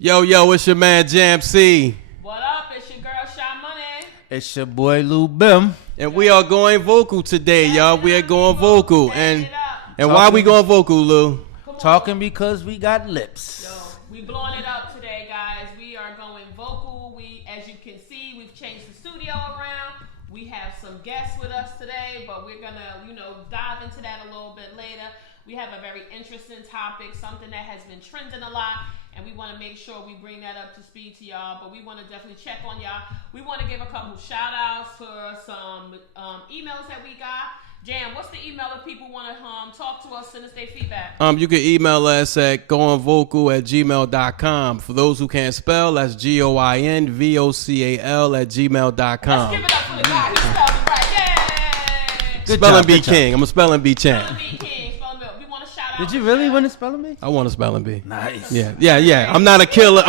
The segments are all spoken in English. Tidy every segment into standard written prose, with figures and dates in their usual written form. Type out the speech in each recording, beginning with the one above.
Yo, it's your man Jam C. What up? It's your girl Shy Money. It's your boy Lou Bim. And we are going vocal today, y'all. We are going vocal. And why we going vocal, Lou? Talking because we got lips. Yo, we blowing it up today, guys. We are going vocal. As you can see, we've changed the studio around. We have some guests with us today, but we're gonna, dive into that a little bit later. We have a very interesting topic, something that has been trending a lot, and we want to make sure we bring that up to speed to y'all, but we want to definitely check on y'all. We want to give a couple shout outs for some emails that we got. Jam, what's the email if people want to talk to us, send us their feedback? You can email us at goingvocal@gmail.com. For those who can't spell, that's GOINVOCAL@gmail.com. Let's give it up for the guy who spelled it right. Yay! Spelling bee king. I'm a spelling bee champ. Spelling bee king. We want to shout out. Did you really win a spelling bee? I want a spelling bee. Nice. Yeah. I'm not a killer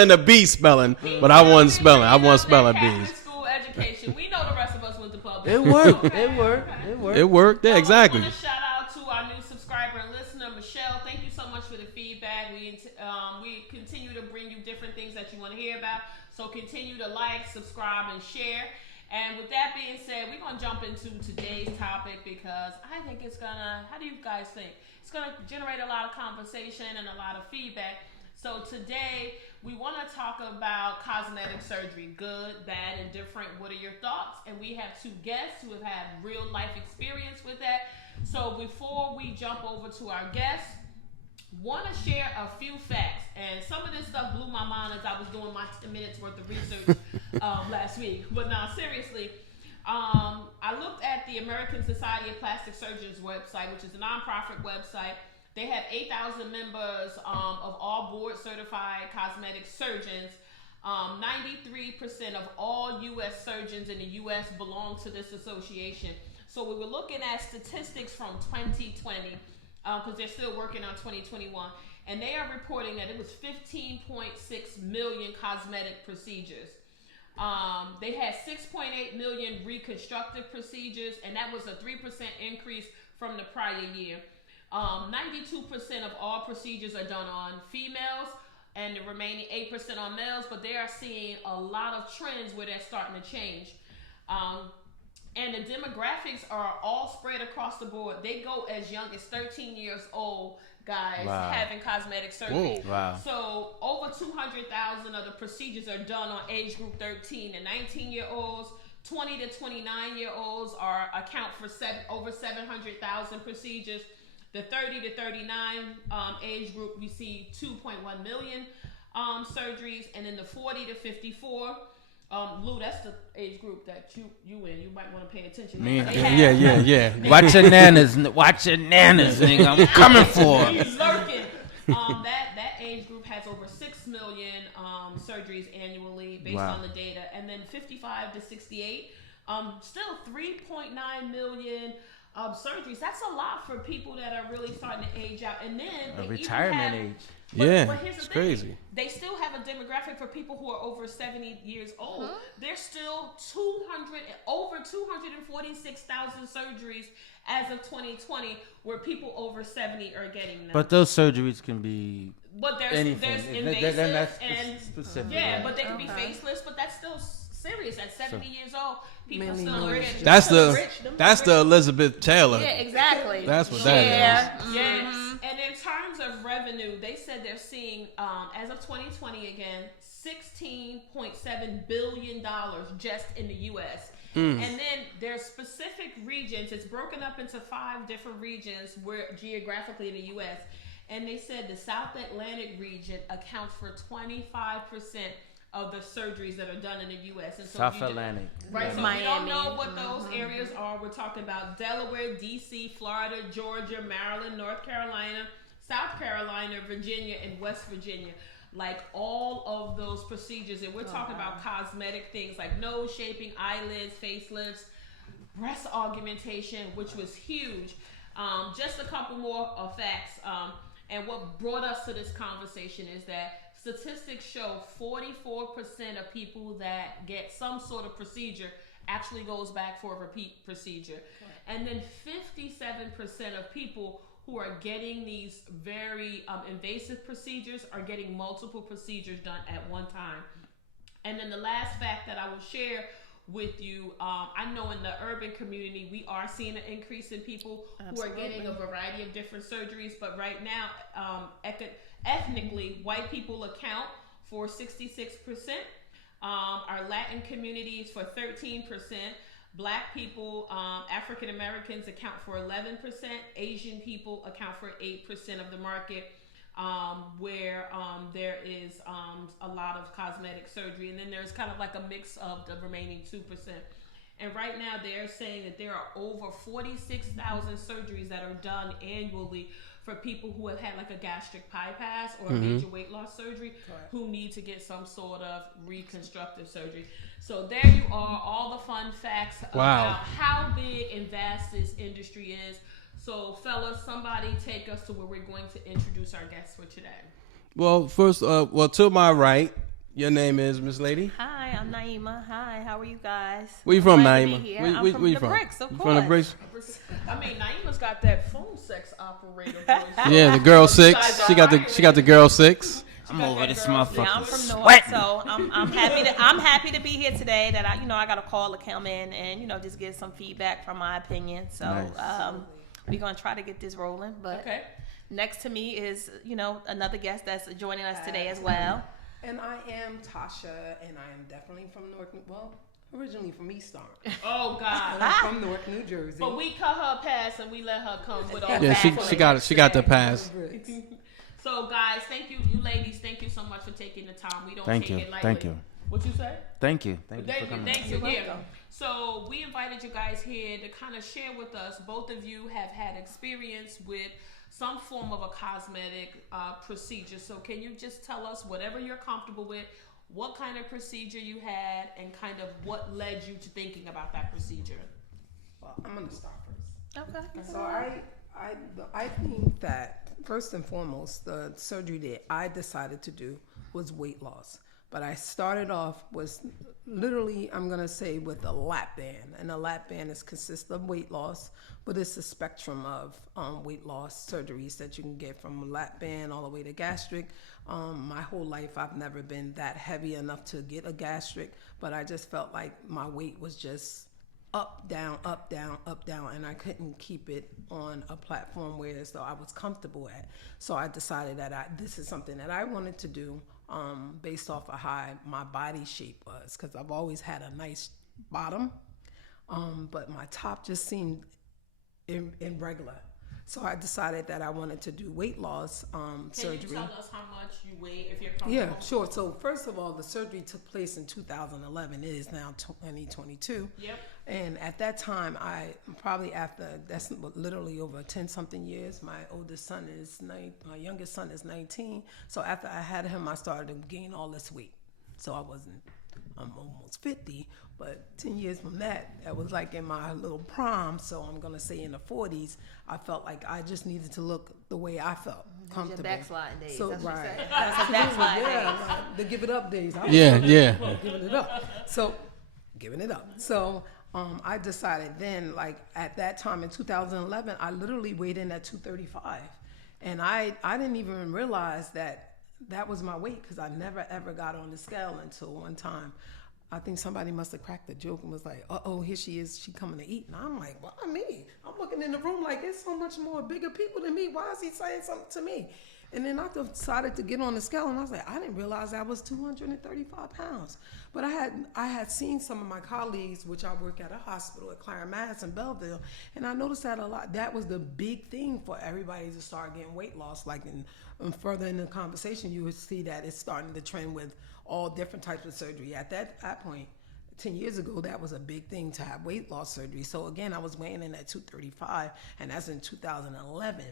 in the bee spelling, but I want spelling. I want spelling bees. School education. We know the rest of us went to public. It worked. Okay. It worked. Yeah, exactly. I want to shout out to our new subscriber and listener, Michelle. Thank you so much for the feedback. We continue to bring you different things that you want to hear about. So continue to like, subscribe, and share. And with that being said, we're going to jump into today's topic because I think it's going to, how do you guys think? It's going to generate a lot of conversation and a lot of feedback. So today, we want to talk about cosmetic surgery, good, bad, and different. What are your thoughts? And we have two guests who have had real life experience with that. So before we jump over to our guests, want to share a few facts. And some of this stuff blew my mind as I was doing my 10 minutes worth of research last week. But now, seriously, I looked at the American Society of Plastic Surgeons website, which is a nonprofit website. They have 8,000 members of all board-certified cosmetic surgeons. 93% of all U.S. surgeons in the U.S. belong to this association. So we were looking at statistics from 2020, because they're still working on 2021. And they are reporting that it was 15.6 million cosmetic procedures. They had 6.8 million reconstructive procedures, and that was a 3% increase from the prior year. 92% of all procedures are done on females, and the remaining 8% on males, but they are seeing a lot of trends where they're starting to change. And the demographics are all spread across the board. They go as young as 13 years old, guys, having cosmetic surgery. Whoa. Wow. So over 200,000 of the procedures are done on age group 13 and 19-year-olds. 20 to 29-year-olds account for over 700,000 procedures. The 30 to 39 age group, we see 2.1 million surgeries. And in the 40 to 54, Lou, that's the age group that you in. You might want to pay attention. Yeah. Watch your nanas, nigga. I'm coming for her. He's lurking. That age group has over 6 million surgeries annually based on the data. And then 55 to 68, still 3.9 million surgeries. That's a lot for people that are really starting to age out. And then A retirement age. But here's the it's thing. crazy. They still have a demographic for people who are over 70 years old. Huh? There's still over 246,000 surgeries as of 2020 where people over 70 are getting them. But those surgeries can be But there's anything. invasive That's and specific. yeah, but they can be Okay. faceless. But that's still serious. At 70 years old, people Mainly still known are as getting. That's them the Elizabeth Taylor. Yeah, exactly. That's what that is. Yes. And in terms of revenue, they said they're seeing, as of 2020 again, $16.7 billion just in the U.S. And then there's specific regions. It's broken up into 5 different regions where geographically in the U.S. And they said the South Atlantic region accounts for 25% of the surgeries that are done in the U.S. And so South Atlantic. Right, so Miami. we don't know what those areas are. We're talking about Delaware, D.C., Florida, Georgia, Maryland, North Carolina, South Carolina, Virginia, and West Virginia. Like all of those procedures. And we're talking about cosmetic things like nose shaping, eyelids, facelifts, breast augmentation, which was huge. Just a couple more facts. And what brought us to this conversation is that statistics show 44% of people that get some sort of procedure actually goes back for a repeat procedure. And then 57% of people who are getting these very invasive procedures are getting multiple procedures done at one time. And then the last fact that I will share with you, I know in the urban community we are seeing an increase in people who are getting a variety of different surgeries, but right now ethnically white people account for 66%, our Latin communities for 13%, Black people, African Americans account for 11%, Asian people account for 8% of the market, where there is a lot of cosmetic surgery, and then there's kind of like a mix of the remaining 2%. And right now they're saying that there are over 46,000 surgeries that are done annually for people who have had like a gastric bypass or a major weight loss surgery who need to get some sort of reconstructive surgery. So there you are, all the fun facts about how big and vast this industry is. So fellas, somebody take us to where we're going to introduce our guests for today. Well, first, to my right, your name is Miss Lady. Hi, I'm Naimah. Hi, how are you guys? Where you from, Glad to be Naimah? here. Where I'm from you the from? Bricks, of You course. from the Bricks? I mean, Naimah's got that phone sex operator voice. Yeah, the girl six. She got the girl six. I'm over this Yeah, motherfucker. I'm from North, sweating. so I'm happy to be here today. That I got a call to come in and just get some feedback from my opinion. So Nice. we're gonna try to get this rolling. But Okay. next to me is another guest that's joining us today as well. And I am Tosha, and I am definitely from originally from East Orange. Oh God. I'm from Newark, New Jersey. But we cut her pass and we let her come with all Yeah, the she got the pass. So guys, thank you ladies, thank you so much for taking the time. We don't Thank take you. it lightly. Thank you. What you say? Thank you. Thank you for Thank you, coming. thank you. You're Yeah. welcome. So we invited you guys here to kind of share with us. Both of you have had experience with some form of a cosmetic procedure. So can you just tell us whatever you're comfortable with, what kind of procedure you had, and kind of what led you to thinking about that procedure? Well, I'm gonna start first. Okay. So I think that first and foremost, the surgery that I decided to do was weight loss. But I started off was literally, I'm gonna say, with a lap band, and a lap band consists of weight loss, but it's a spectrum of weight loss surgeries that you can get from a lap band all the way to gastric. My whole life, I've never been that heavy enough to get a gastric, but I just felt like my weight was just up, down, up, down, up, down, and I couldn't keep it on a platform where as though I was comfortable at. So I decided that this is something that I wanted to do based off of how my body shape was, because I've always had a nice bottom, but my top just seemed irregular. So I decided that I wanted to do weight loss surgery. Can you tell us how much you weigh if you're comfortable? Yeah, sure. So first of all, the surgery took place in 2011. It is now 2022. Yep. And at that time, that's literally over 10 something years. My youngest son is 19. So after I had him, I started to gain all this weight. So I'm almost 50, but 10 years from that was like in my little prime. So I'm going to say in the 40s, I felt like I just needed to look the way I felt comfortable. Your backsliding days. So, that's what right. you said. That's the backsliding days. Like the give it up days. Yeah. Giving it up. So, giving it up. So, I decided then, like at that time in 2011, I literally weighed in at 235, and I didn't even realize that was my weight, because I never ever got on the scale until one time. I think somebody must have cracked the joke and was like, "Uh-oh, here she is. She coming to eat." And I'm like, "Why me?" I'm looking in the room like, "There's so much more bigger people than me. Why is he saying something to me?" And then I decided to get on the scale, and I was like, I didn't realize I was 235 pounds. But I had seen some of my colleagues, which I work at a hospital at Clara Mass in Belleville, and I noticed that a lot. That was the big thing for everybody to start getting weight loss. Like further in the conversation, you would see that it's starting to trend with all different types of surgery. At that point, 10 years ago, that was a big thing to have weight loss surgery. So again, I was weighing in at 235, and that's in 2011.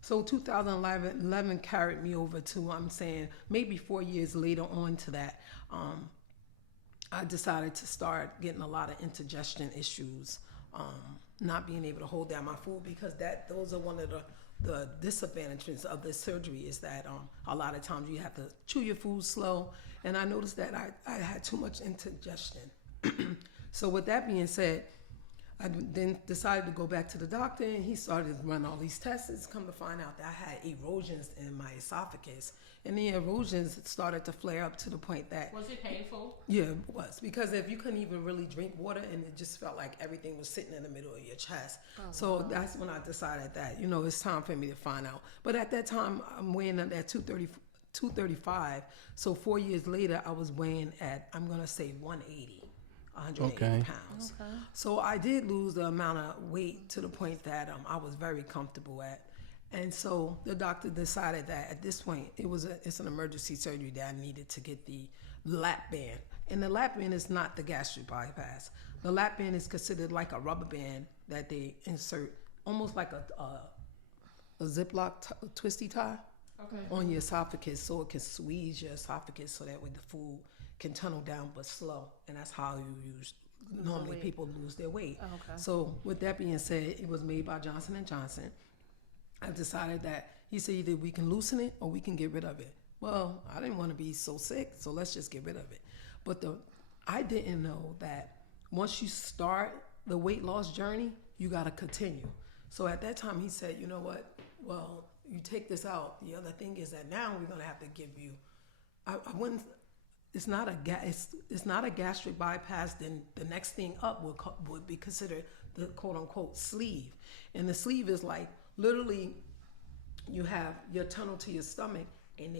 So 2011 carried me over to, I'm saying, maybe 4 years later on to that, I decided to start getting a lot of indigestion issues, not being able to hold down my food, because those are one of the disadvantages of this surgery, is that a lot of times you have to chew your food slow, and I noticed that I had too much indigestion. So with that being said, I then decided to go back to the doctor, and he started to run all these tests. Come to find out that I had erosions in my esophagus, and the erosions started to flare up to the point that Was it painful? yeah, it was, because if you couldn't even really drink water, and it just felt like everything was sitting in the middle of your chest. So that's when I decided that it's time for me to find out. But at that time, I'm weighing at 235. So 4 years later, I was weighing at, I'm gonna say 180. 180 pounds. Okay. So I did lose the amount of weight to the point that I was very comfortable at. And so the doctor decided that at this point it's an emergency surgery that I needed to get the lap band. And the lap band is not the gastric bypass. The lap band is considered like a rubber band that they insert almost like a Ziploc twisty tie on your esophagus, so it can squeeze your esophagus so that way the food can tunnel down but slow, and that's how normally people lose their weight. So with that being said, it was made by Johnson & Johnson. I decided that he said either we can loosen it or we can get rid of it. Well, I didn't want to be so sick, so let's just get rid of it. But I didn't know that once you start the weight loss journey, you got to continue. So at that time he said, you know what, well, you take this out. The other thing is that now we're going to have to give you, I wouldn't, it's not a gastric bypass. Then the next thing up would be considered the quote unquote sleeve, and the sleeve is like literally you have your tunnel to your stomach, and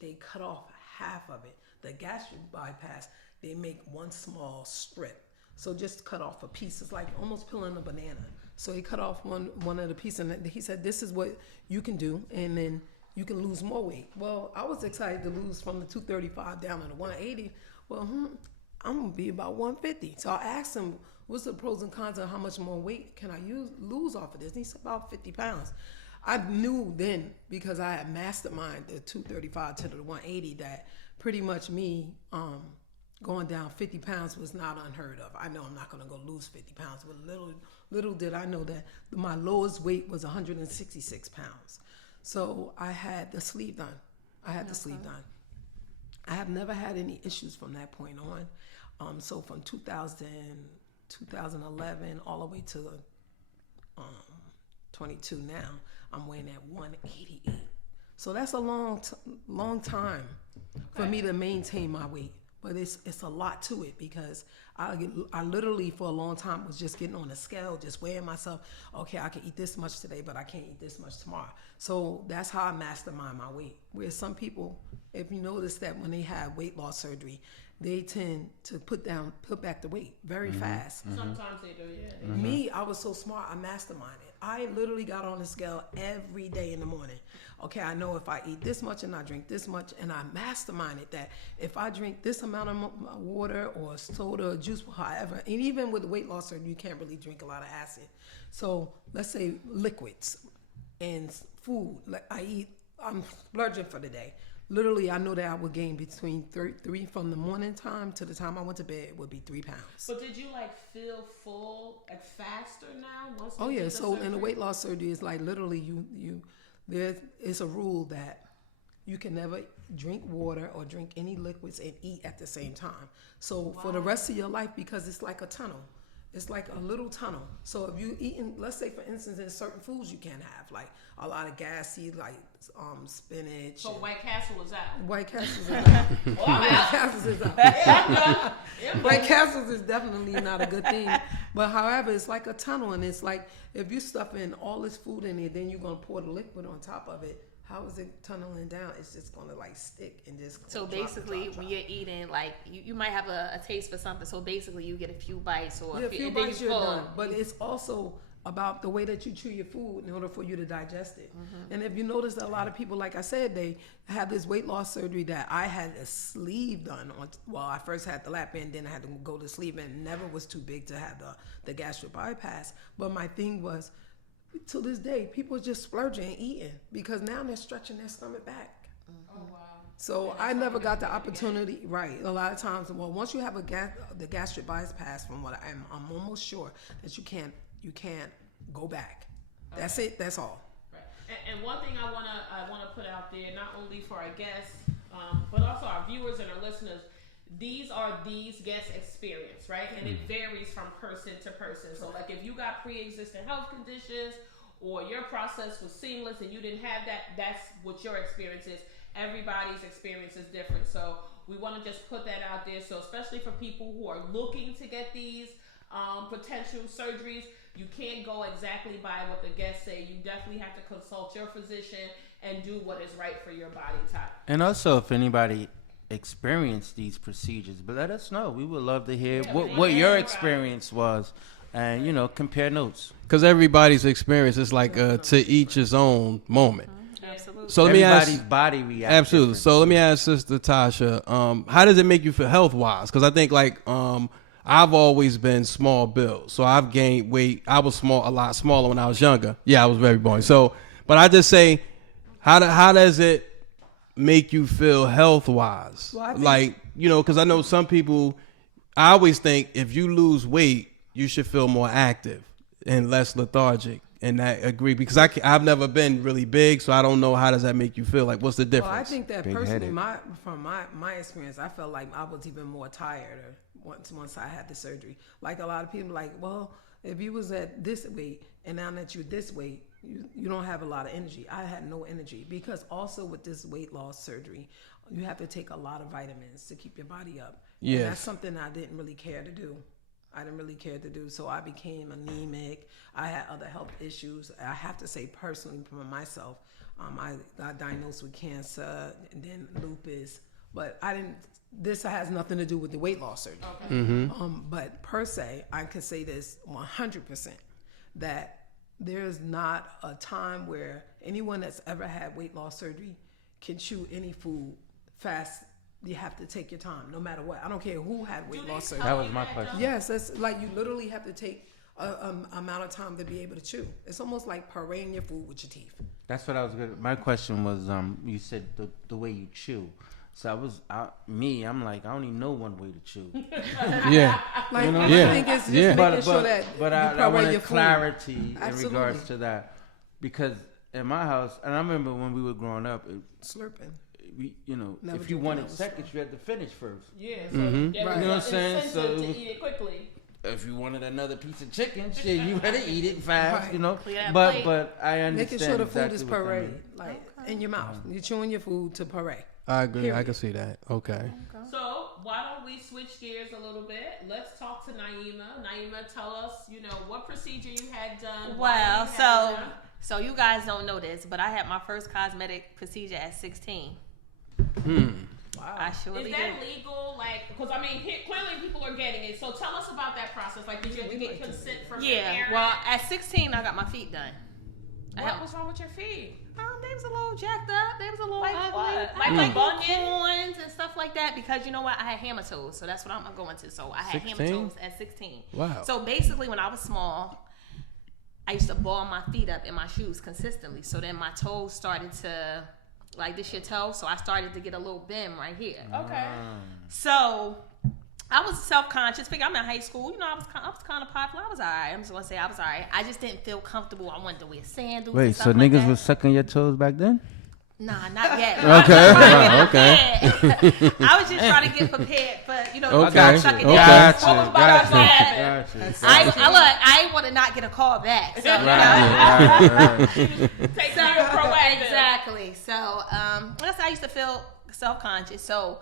they cut off half of it. The gastric bypass, they make one small strip, so just cut off a piece. It's like almost peeling a banana. So he cut off one of the pieces, and he said this is what you can do, and then you can lose more weight. Well, I was excited to lose from the 235 down to the 180. Well, I'm gonna be about 150. So I asked him, what's the pros and cons of how much more weight can I lose off of this? And he said about 50 pounds. I knew then, because I had masterminded the 235 to the 180, that pretty much me going down 50 pounds was not unheard of. I know I'm not gonna go lose 50 pounds, but little did I know that my lowest weight was 166 pounds. So I had the sleeve done. I have never had any issues from that point on. So from 2011 all the way to 22 now, I'm weighing at 188. So that's a long time for me to maintain my weight. But it's a lot to it, because I literally for a long time was just getting on a scale, just weighing myself. Okay, I can eat this much today, but I can't eat this much tomorrow. So that's how I mastermind my weight. Where some people, if you notice that when they have weight loss surgery, they tend to put back the weight very fast. Sometimes they do, yeah. Me, I was so smart, I masterminded. I literally got on the scale every day in the morning. Okay, I know if I eat this much and I drink this much, and I masterminded that if I drink this amount of water or soda or juice, however, and even with weight loss surgery, you can't really drink a lot of acid. So let's say liquids and food, like I'm splurging for the day. Literally, I know that I would gain between 3 from the morning time to the time I went to bed would be 3 pounds. But did you feel full faster now? Oh yeah. So in the weight loss surgery, it's like literally there is a rule that you can never drink water or drink any liquids and eat at the same time. So for the rest of your life, because it's like a tunnel. It's like a little tunnel. So if you eating, let's say for instance, there's certain foods you can't have, like a lot of gassy, like spinach. So White Castle is out. White Castles is out. White Castles is out. White Castles is definitely not a good thing. But however, it's like a tunnel, and it's like if you stuff in all this food in it, then you're gonna pour the liquid on top of it. How is it tunneling down? It's just gonna stick and just. So basically, when you're eating, you might have a taste for something. So basically, you get a few bites or a few bites, you're done. But it's also about the way that you chew your food in order for you to digest it. And if you notice, a lot of people, like I said, they have this weight loss surgery that I had a sleeve done on. Well, I first had the lap band, then I had to go to sleeve, and never was too big to have the gastric bypass. But my thing was, to this day, people are just splurging and eating because now they're stretching their stomach back. Oh, wow. So I never got the opportunity, right? A lot of times, well, once you have the gastric bypass, from what I'm almost sure that you can't go back. Okay. That's it. That's all. Right. And one thing I wanna put out there, not only for our guests, but also our viewers and our listeners. these are these guest experience, right? And it varies from person to person. So like if you got pre-existing health conditions or your process was seamless and you didn't have that, that's what your experience is. Everybody's experience is different. So we want to just put that out there. So especially for people who are looking to get these potential surgeries, you can't go exactly by what the guests say. You definitely have to consult your physician and do what is right for your body type. And also, if anybody experienced these procedures, but let us know. We would love to hear what your experience was, and compare notes. Because everybody's experience is like to each his own moment. Absolutely. So let me Everybody's ask. body reacts. Absolutely. different. So let me ask Sister Tasha, how does it make you feel health wise? Because I think I've always been small built, so I've gained weight. I was a lot smaller when I was younger. Yeah, I was very bony. So, but I just say, how does it make you feel health wise? Well, I think- Because I know some people. I always think if you lose weight, you should feel more active and less lethargic. And I agree because I've never been really big, so I don't know how does that make you feel. Like, what's the difference? Well, I think that Big-headed. personally, from my experience, I felt like I was even more tired once I had the surgery. Like a lot of people, like, well, if you was at this weight and now that you're this weight, you don't have a lot of energy. I had no energy because also with this weight loss surgery, you have to take a lot of vitamins to keep your body up. Yes. And that's something I didn't really care to do. So I became anemic. I had other health issues. I have to say personally for myself, I got diagnosed with cancer and then lupus. But this has nothing to do with the weight loss surgery. Okay. But per se, I can say this 100%, that there's not a time where anyone that's ever had weight loss surgery can chew any food fast. You have to take your time, no matter what. I don't care who had weight loss surgery. That was my question. Yes, that's like you literally have to take a amount of time to be able to chew. It's almost like pureeing your food with your teeth. That's what I was good. My question was, you said the way you chew. So I'm like, I only know one way to chew. Yeah. Like Yeah. I think it's just Yeah. making sure that but you I puree wanted your food. clarity in Absolutely. regards to that, because in my house, and I remember when we were growing up, Slurping. Never if you drinking wanted out of seconds, you had to finish first. Yeah. So Mm-hmm. there Right. was You know an what I'm saying? incentive So- to eat it quickly. If you wanted another piece of chicken, shit, you had to eat it fast, Right. Clear that But plate. but I understand Making sure the food exactly is what that pureed, means. like in your mouth. You're chewing your food to puree. I agree. I Period. can see that. Okay. So why don't we switch gears a little bit? Let's talk to Naimah. Naimah, tell us, what procedure you had done. why Well, you had it done. so you guys don't know this, but I had my first cosmetic procedure at 16. I surely Is that did. legal? Like, because clearly people are getting it. So tell us about that process. Like, did you have to get consent from your Yeah. parents? Well, at 16, I got my feet done. What was wrong with your feet? They was a little jacked up. They was a little Like ugly. what? I had Like a little bunion? corns and stuff like that because you know what? I had hammer toes, so that's what I'm going to. So I had 16? hammer toes at 16. Wow. So basically, when I was small, I used to ball my feet up in my shoes consistently. So then my toes started to, like this your toe, so I started to get a little bend right here. Okay. So I was self-conscious. Figure I'm in high school. I was kind of popular. I was alright. I'm just gonna say I was alright. I just didn't feel comfortable. I wanted to wear sandals. Wait, and so stuff like niggas that. was sucking your toes back then? Nah, not yet. Okay. Okay. I was just trying to get prepared for Okay. sucking Okay. down. What was about to happen? I want to not get a call back. So, Right. Take care of proactive. Exactly. So that's how I used to feel self-conscious. So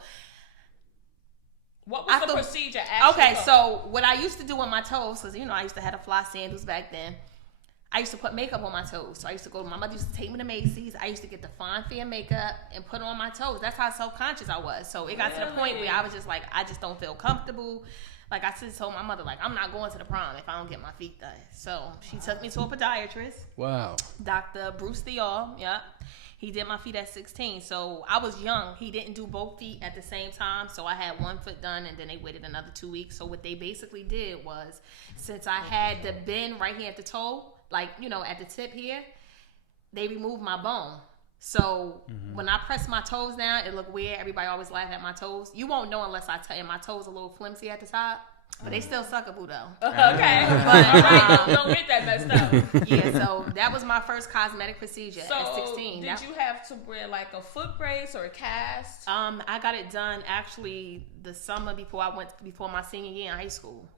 What was the After- procedure actually? okay, so what I used to do on my toes, because I used to have to fly sandals back then. I used to put makeup on my toes. So I used to my mother used to take me to Macy's. I used to get the Fine Fair makeup and put it on my toes. That's how self-conscious I was. So it got to the point where I was just like, I just don't feel comfortable. Like I just told my mother, like, I'm not going to the prom if I don't get my feet done. So she took me to a podiatrist, Wow. Dr. Bruce Theall. Yeah. He did my feet at 16. So I was young. He didn't do both feet at the same time. So I had one foot done and then they waited another 2 weeks. So what they basically did was, since I had the bend right here at the toe, like, at the tip here, they removed my bone. So when I press my toes down, it looked weird. Everybody always laugh at my toes. You won't know unless I tell you my toes a little flimsy at the top. But they still suckable though. Okay. But, All right, don't get that messed up. Yeah, so that was my first cosmetic procedure at 16. Did you have to wear like a foot brace or a cast? I got it done actually the summer before my senior year in high school.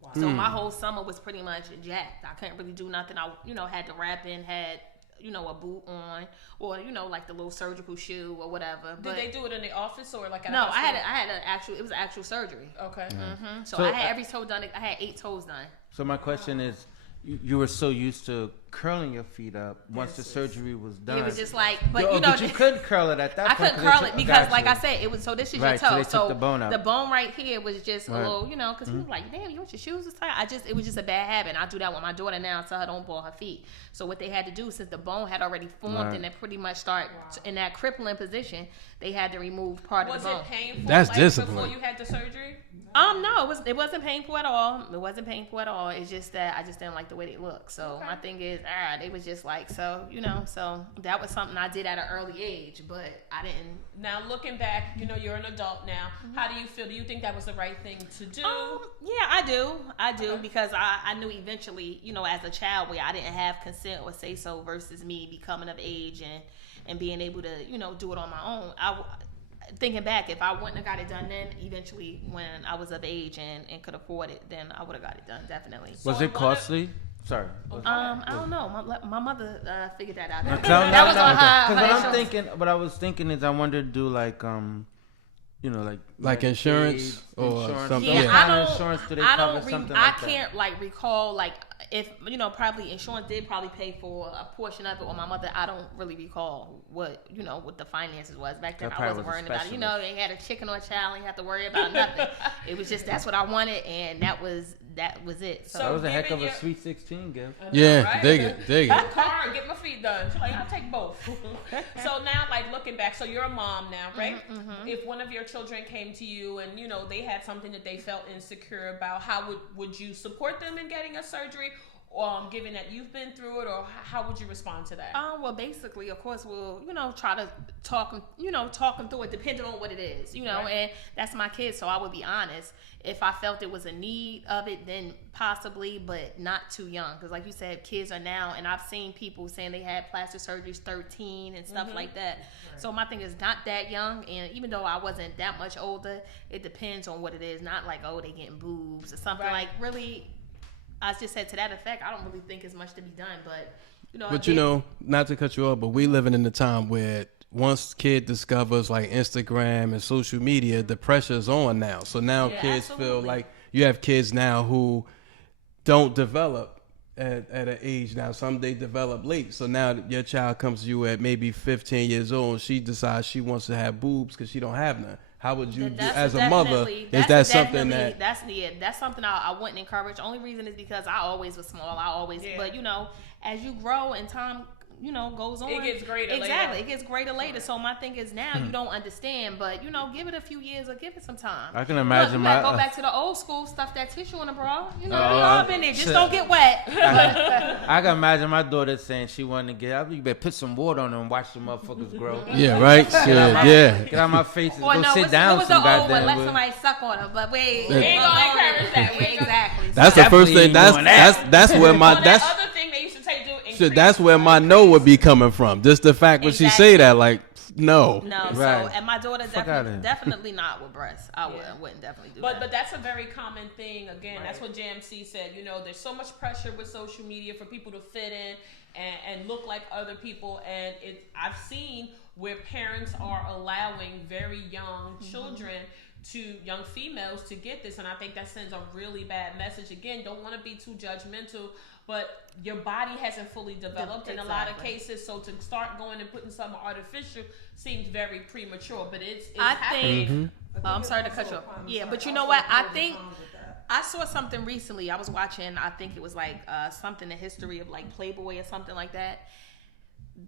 Wow. So my whole summer was pretty much jacked. I couldn't really do nothing. I, had to wrap in, had a boot on, or like the little surgical shoe or whatever. Did they do it in the office or like at no? a hospital? I had it was an actual surgery. Okay. Mm-hmm. So I had every toe done. I had 8 toes done. So my question is, you were so used to curling your feet up once the surgery was done. It was just like, but but you couldn't curl it at that I point. couldn't curl it because, like I said, it was. So this is your toe. So they took the bone out. The bone right here was just a little, because he was like, "Damn, you want your shoes this tight?" It was just a bad habit. And I do that with my daughter now, so her don't ball her feet. So what they had to do, since the bone had already formed and it pretty much start in that crippling position, they had to remove part of the bone. Was it painful? That's like, discipline. Before you had the surgery? No, it wasn't painful at all. It wasn't painful at all. It's just that I just didn't like the way they look. So my thing is, they was just like, so that was something I did at an early age, but I didn't. Now looking back, you're an adult now. Mm-hmm. How do you feel? Do you think that was the right thing to do? Yeah, I do, because I knew eventually, as a child, where I didn't have consent or say so versus me becoming of age and being able to, do it on my own. Thinking back, if I wouldn't have got it done then, eventually when I was of age and could afford it, then I would have got it done, definitely. Was it costly? Sorry. I don't know. My mother figured that out. That was on her. Because what I was thinking is, I wanted to do like insurance or something. Yeah, yeah. Insurance, do they cover something I like can't recall if probably insurance did probably pay for a portion of it, or my mother. I don't really recall what what the finances was back then. I wasn't worrying about it. They had a chicken or a child, and you have to worry about nothing. It was just that's what I wanted, and that was it. So that was a heck of a Sweet 16 gift. Yeah, right? dig it. Car, get my feet done. She's like, I'll take both. So now, looking back, so you're a mom now, right? Mm-hmm. If one of your children came to you and they had something that they felt insecure about, how would you support them in getting a surgery? Given that you've been through it, or how would you respond to that? Well, basically, of course, we'll try to talk them through it, depending on what it is, right. And that's my kid, so I would be honest. If I felt it was a need of it, then possibly, but not too young, because like you said, kids are now, and I've seen people saying they had plastic surgeries 13 and stuff like that. Right. So my thing is not that young, and even though I wasn't that much older, it depends on what it is. Not like, they getting boobs or something. Right. Really. I just said to that effect, I don't really think there's much to be done, but not to cut you off, but we living in a time where once kid discovers like Instagram and social media, the pressure's on now. So now kids feel like you have kids now who don't develop at an age now. Some they develop late. So now your child comes to you at maybe 15 years old, and she decides she wants to have boobs because she don't have none. How would you do as a mother? Is that something that's something I wouldn't encourage. Only reason is because I always was small. But as you grow and time goes on, it gets greater. Exactly, it gets greater later. So my thing is now you don't understand, but give it a few years or give it some time. I can imagine go back to the old school stuff, that tissue in the bra. We all been there. Just don't get wet. I can imagine my daughter saying she wanted to you better put some water on them and watch the motherfuckers grow. Yeah, right. Get out my face and go sit what down. Was some the old goddamn one? Let somebody suck on her, but we ain't gonna encourage that. Exactly. That's the first thing. That's where my other thing they used to say that's where my no would be coming from. Just the fact when she say that, no. Right. So, and my daughter definitely not with breasts. I wouldn't definitely do that. But that's a very common thing. Again, that's what JMC said. There's so much pressure with social media for people to fit in and look like other people. And I've seen where parents are allowing very young children young females to get this, and I think that sends a really bad message. Again, don't want to be too judgmental, but your body hasn't fully developed in a lot of cases, so to start going and putting something artificial seems very premature, but it's happening. I'm sorry to cut you off. Yeah, but you know what? I think I saw something recently. I was watching, I think it was something, the history of Playboy or something like that.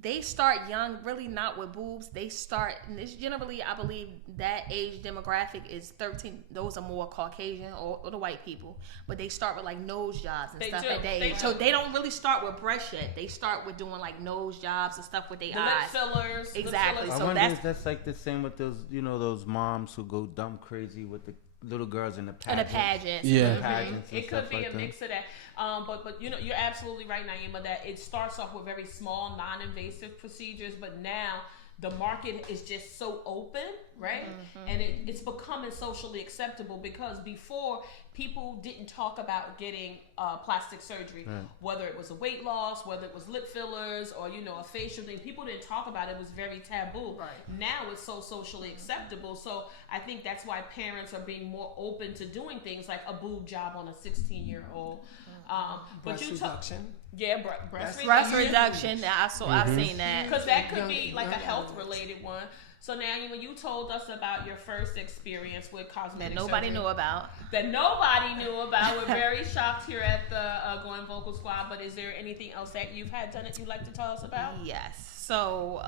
They start young, really not with boobs. They start, and it's generally, I believe, that age demographic is 13. Those are more Caucasian or the white people. But they start with nose jobs and stuff at that age. So they don't really start with breast yet. They start with doing nose jobs and stuff with their eyes. Lip fillers. Exactly. I wonder if that's the same with those, those moms who go dumb crazy with the little girls in the And the pageants. pageants. Yeah. Pageants and It could stuff be like a that. mix of that. But you know, you're absolutely right, Naima, that it starts off with very small, non-invasive procedures, but now the market is just so open, right? And it's becoming socially acceptable, because before, people didn't talk about getting plastic surgery, whether it was a weight loss, whether it was lip fillers, or you know, a facial thing. People didn't talk about it. It was very taboo. Right. Now it's so socially acceptable. So I think that's why parents are being more open to doing things like a boob job on a 16-year-old. But Breast you reduction. yeah, breast Breast reduction. reduction. I've seen that. Because that could be Young- like a young health adults. related one. So now, when you told us about your first experience with cosmetic That nobody surgery, knew about. that nobody knew about, we're very shocked here at the Going Vocal Squad. But is there anything else that you've had done that you'd like to tell us about? Yes. So,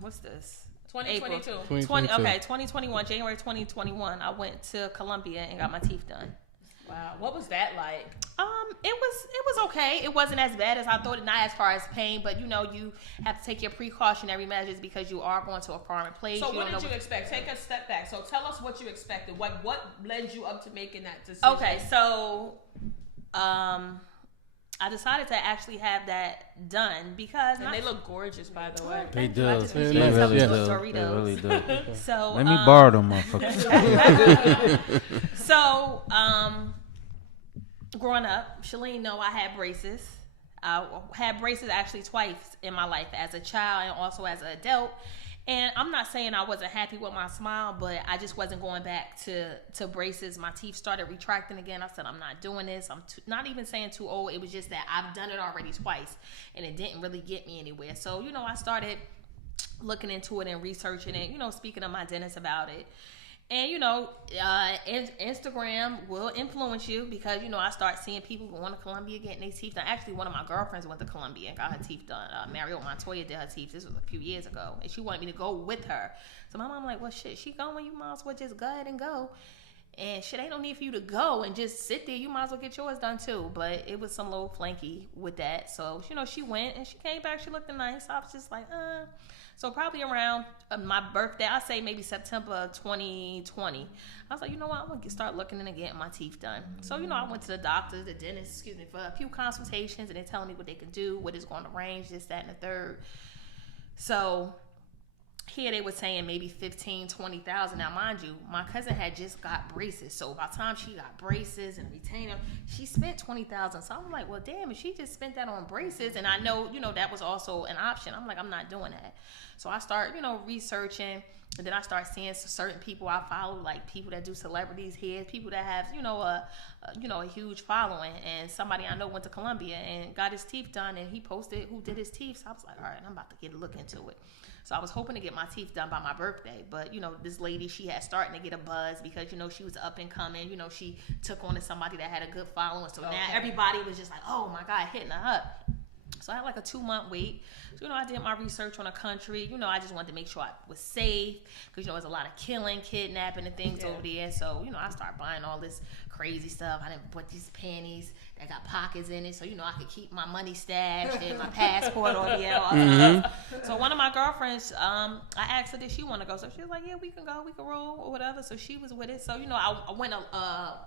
what's this? 2022. April. 2021, January 2021. I went to Colombia and got my teeth done. Wow, what was that like? It was okay. It wasn't as bad as I thought, not as far as pain, but you know, you have to take your precautionary measures because you are going to a foreign place. So what don't did know you expect? Take a step back. So tell us what you expected. What led you up to making that decision? Okay, so I decided to actually have that done because And they look gorgeous, by the way. They do. I just They made really really some do. Doritos. They really do. So Let me borrow them, motherfuckers. So, growing up, Shalene know I had braces. I had braces actually twice in my life, as a child and also as an adult. And I'm not saying I wasn't happy with my smile, but I just wasn't going back to braces. My teeth started retracting again. I said, I'm not doing this. I'm not even saying too old. It was just that I've done it already twice, and it didn't really get me anywhere. So, you know, I started looking into it and researching it, you know, speaking to my dentist about it. And, you know, Instagram will influence you because, you know, I start seeing people going to Colombia getting their teeth done. Actually, one of my girlfriends went to Colombia and got her teeth done. Mario Montoya did her teeth. This was a few years ago. And she wanted me to go with her. So my mom like, well, shit, she going. You might as well just go ahead and go. And shit, ain't no need for you to go and just sit there. You might as well get yours done too. But it was some little flanky with that. So, you know, she went and she came back. She looked nice. I was just like, So probably around my birthday, I say maybe September 2020. I was like, you know what, I'm going to start looking and getting my teeth done. So, you know, I went to the doctor, the dentist, for a few consultations, and they're telling me what they can do, what is going to range, this, that, and the third. So here they were saying maybe 15, 20,000. Now, mind you, my cousin had just got braces. So by the time she got braces and retainer, she spent 20,000. So I'm like, well, damn, if she just spent that on braces, and I know, you know, that was also an option. I'm like, I'm not doing that. So I start, you know, researching, and then I start seeing certain people I follow, like people that do celebrities here, people that have, you know, a huge following. And somebody I know went to Colombia and got his teeth done, and he posted who did his teeth. So I was like, all right, I'm about to get a look into it. So I was hoping to get my teeth done by my birthday, but you know, this lady, she had starting to get a buzz because, you know, she was up and coming. You know, she took on to somebody that had a good following. So now everybody was just like, oh my God, hitting her up. So I had like a 2-month wait. So, you know, I did my research on the country. You know, I just wanted to make sure I was safe because, you know, there's a lot of killing, kidnapping, and things over there. So, you know, I started buying all this crazy stuff. I didn't put these panties that got pockets in it, so, you know, I could keep my money stashed and my passport on there. All that stuff. So one of my girlfriends, I asked her, did she want to go? So she was like, yeah, we can go, we can roll or whatever. So she was with it. So, you know, I went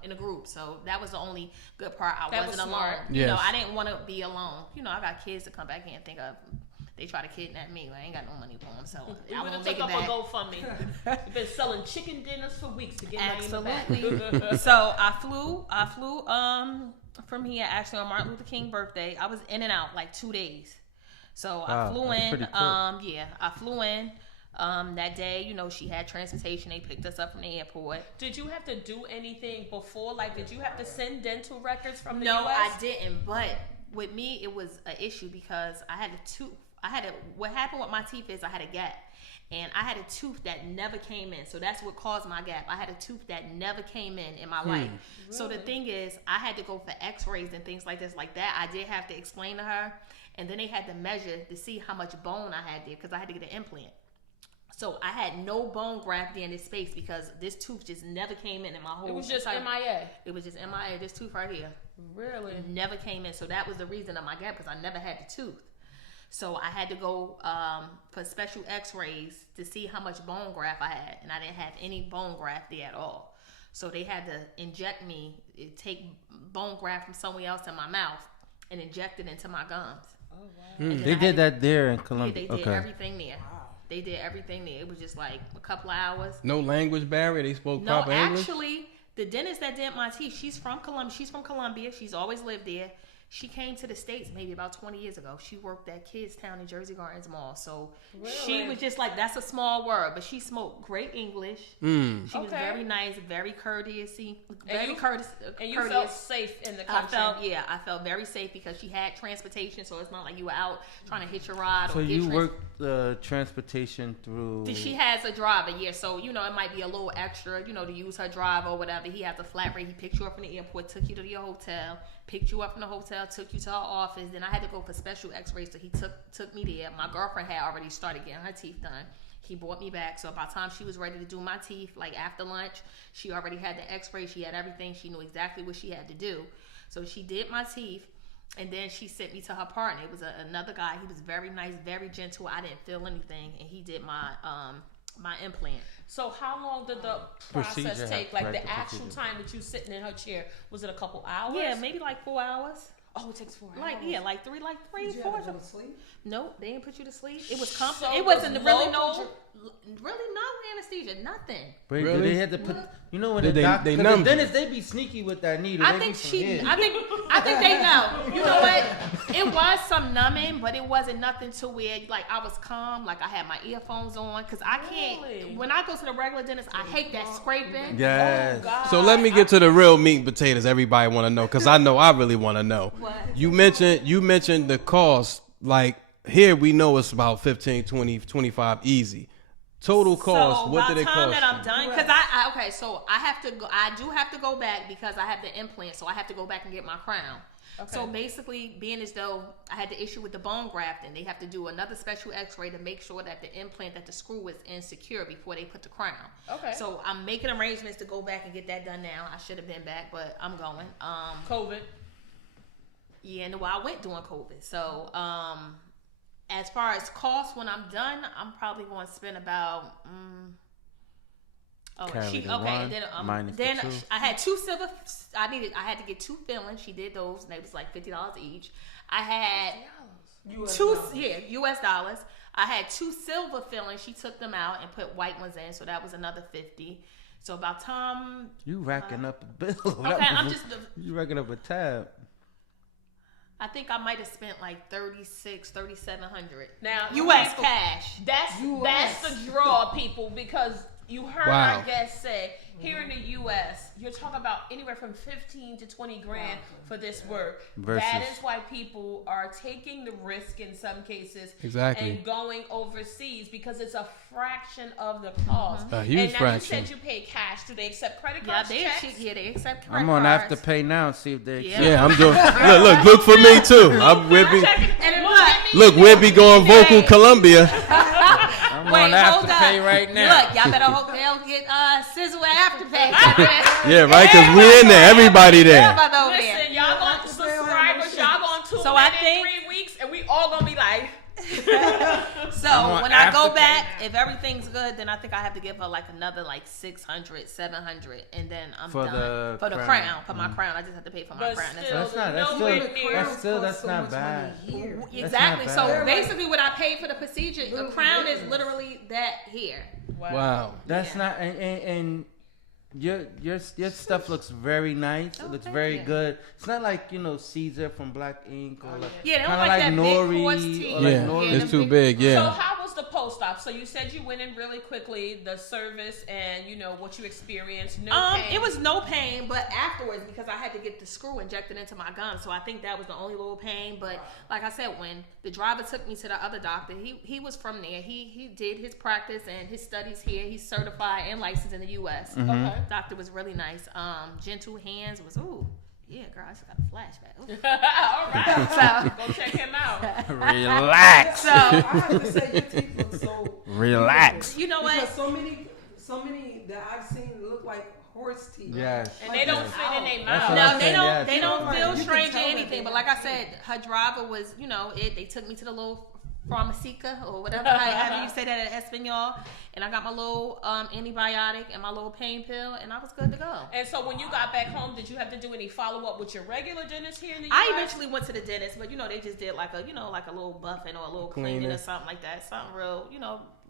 in a group. So that was the only good part. I wasn't alone. You know, I didn't want to be alone. You know, I got kids to come back here and think of. They try to kidnap me. I ain't got no money for them, so I won't make it back. We would have took up a GoFundMe. We've been selling chicken dinners for weeks to get Absolutely. money back. So I flew from here actually on Martin Luther King birthday. I was in and out like 2 days. So I flew in. I flew in. That day, you know, she had transportation. They picked us up from the airport. Did you have to do anything before? Like, did you have to send dental records from the No, US? I didn't. But with me, it was an issue because what happened with my teeth is I had a gap. And I had a tooth that never came in. So that's what caused my gap. I had a tooth that never came in my life. Really? So the thing is, I had to go for x-rays and things like this, like that. I did have to explain to her. And then they had to measure to see how much bone I had there because I had to get an implant. So I had no bone graft there in this space because this tooth just never came in my whole. It was just MIA. It was just MIA. This tooth right here. Really? It never came in. So that was the reason of my gap because I never had the tooth. So I had to go for special x-rays to see how much bone graft I had. And I didn't have any bone graft there at all. So they had to inject me, take bone graft from somewhere else in my mouth and inject it into my gums. Oh, wow. They did that there in Yeah, Colombia. they did everything there. They did everything there. It was just like a couple of hours. No language barrier. They spoke No, proper English. actually, the dentist that did my teeth, she's from Colombia. She's always lived there. She came to the States maybe about 20 years ago. She worked at Kidstown in Jersey Gardens Mall. So she was just like, that's a small word, but she spoke great English. She was very nice, very courteous. And you felt safe in the country. I felt very safe because she had transportation, so it's not like you were out trying to hitch a ride. So you worked transportation through. She has a driver, so it might be a little extra, to use her driver or whatever. He has a flat rate. He picked you up from the airport, took you to your hotel, picked you up from the hotel, took you to our office. Then I had to go for special x-rays, so he took me there. My girlfriend had already started getting her teeth done. He brought me back, so by the time she was ready to do my teeth, like after lunch, she already had the x-ray. She had everything. She knew exactly what she had to do. So she did my teeth, and then she sent me to her partner. It was another guy. He was very nice, very gentle. I didn't feel anything, and he did my implant. So how long did the process take? Like the actual time that you sitting in her chair, was it a couple hours? Yeah, maybe like 4 hours. Oh, it takes 4 hours. Like three, Did you 4 have to go hours. to sleep? Nope, they didn't put you to sleep. It was comfortable. So It wasn't was really local no anesthesia, nothing. Wait, Really? they had to put. You know when Did the doctor, they the numbed you? dentists, they be sneaky with that needle. I They think be from here. I think they know. You know what? It was some numbing, but it wasn't nothing to where like I was calm, like I had my earphones on, because I can't. Really? When I go to the regular dentist, I hate that scraping. Yes. Oh, God. So let me get to the real meat and potatoes. Everybody want to know because I know I really want to know. What? You mentioned the cost. Like here we know it's about 15, 20, 25 easy. Total cost. So What by did it the time cost? that I'm done, because I have to go. I do have to go back because I have the implant, so I have to go back and get my crown. Okay. So basically, being as though I had the issue with the bone grafting, they have to do another special X-ray to make sure that the implant, that the screw is insecure before they put the crown. Okay. So I'm making arrangements to go back and get that done now. I should have been back, but I'm going. COVID. Yeah, and I went during COVID. So as far as cost, when I'm done, I'm probably going to spend about. Minus Then the two. I had two silver. I had to get two fillings. She did those, and they was like $50 each. I had US dollars. I had two silver fillings. She took them out and put white ones in, so that was another $50. So about time. You racking up a bill. Okay, I'm just. You racking up a tab. I think I might have spent like $3,700. Now US people- cash. That's the draw, people, because you heard Wow. our guest say here in the U.S. you're talking about anywhere from 15 to 20 grand for this work. Versus- That is why people are taking the risk in some cases Exactly. and going overseas because it's a fraction of the cost. A huge and now fraction. you said you pay cash. Do they accept credit Yeah, cards? they accept credit I'm on cards. Afterpay now and see if they. Yeah. Yeah, I'm doing. Look for me too. And look, Look, we'll be going vocal Columbia. I'm on Afterpay right now. Look, y'all better hope they'll get Sizzle and Afterpay. Yeah, right. Because we in there. Everybody there. Everybody over there. Listen, y'all going to subscribers, y'all going to tune So in I in think- 3 weeks, and we all going to be like, So on when I go Afterpay back, if everything's good, then I think I have to give her like another like 600, 700, and then I'm For done. the For the crown. crown. For my crown. I just have to pay for my But crown. That's still, it. That's not bad. Exactly. That's So not bad. basically, what I paid for the procedure, a crown is literally that here. Wow. That's Yeah. not and your stuff looks very nice. It looks thank very you. good. It's not like Caesar from Black Ink or like Yeah, they don't kinda like that big Nori horse teeth. or like Yeah, Nori. it's too big. So Yeah. how was the post-op? So you said you went in really quickly, the service and, what you experienced, no pain. It was no pain, but afterwards because I had to get the screw injected into my gum, so I think that was the only little pain. But like I said, when the driver took me to the other doctor, he was from there. He did his practice and his studies here. He's certified and licensed in the U.S. Okay. Doctor was really nice. Gentle hands was yeah, girl, I just got a flashback. Ooh. All right. So Go check him out. Relax. so I have to say your teeth look so. Relax. you know Because what? so many that I've seen look like horse teeth. Yes. And they don't fit in their That's mouth. what No, I'm they saying, don't. yes. They don't Right. feel You can strange or tell that anything. they But like I have said, her driver was, They took me to the little Pharmacica or whatever, however you say that at Espanol, and I got my little antibiotic and my little pain pill, and I was good to go. And so when you got back home, did you have to do any follow up with your regular dentist here in the US? I eventually went to the dentist, but they just did like a little buffing or a little cleaning or something like that, something real,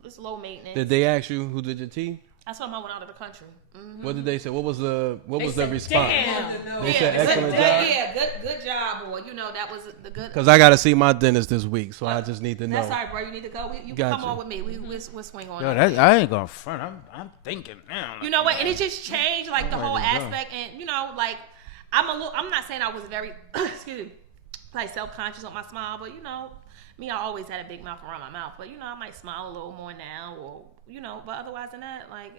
it's low maintenance. Did they ask you who did your teeth? That's why I went out of the country. Mm-hmm. What did they say? What was the response? Damn. They said excellent job. Good job, boy. That was the good. Because I got to see my dentist this week, so I just need to know. That's all right, bro. You need to go. You can come on with me. We'll swing on. Yo, I ain't gonna front. I'm thinking now. You know what? And it just changed like the whole aspect, and like I'm not saying I was very excuse me, like self-conscious with my smile, but me, I always had a big mouth around my mouth, but I might smile a little more now, or but otherwise than that, like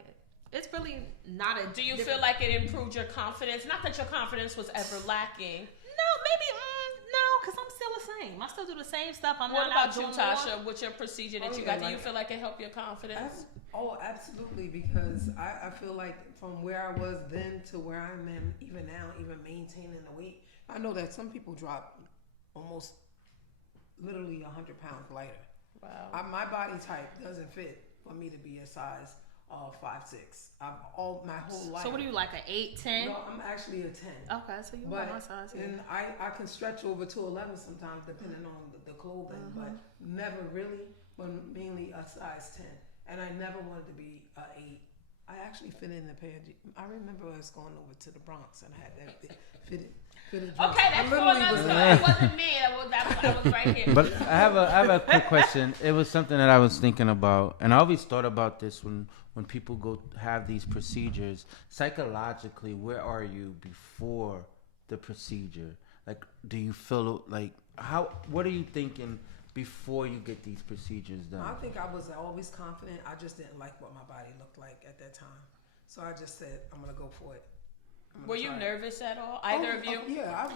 it's really not a. Do you feel like it improved your confidence? Not that your confidence was ever lacking. No, maybe no, because I'm still the same. I still do the same stuff. What about you, Tasha? With your procedure that you got, do you feel like it helped your confidence? Absolutely, because I feel like from where I was then to where I'm in even now, even maintaining the weight, I know that some people drop almost literally 100 pounds lighter. Wow. My body type doesn't fit for me to be a size 5'6". My whole life. So what are you, like an 8, 10? No, I'm actually a 10. Okay, so you want my size. Yeah. And I can stretch over to 11 sometimes depending on the clothing, but never really, but mainly a size 10. And I never wanted to be a 8. I actually fit in a pair of jeans. I remember us going over to the Bronx and I had that fitted. Okay, that's for another story. It wasn't me. I was right here. But I have a quick question. It was something that I was thinking about, and I always thought about this when people go have these procedures. Psychologically, where are you before the procedure? Like, do you feel like what are you thinking before you get these procedures done? I think I was always confident. I just didn't like what my body looked like at that time, so I just said I'm gonna go for it. Were you nervous at all? Either of you? I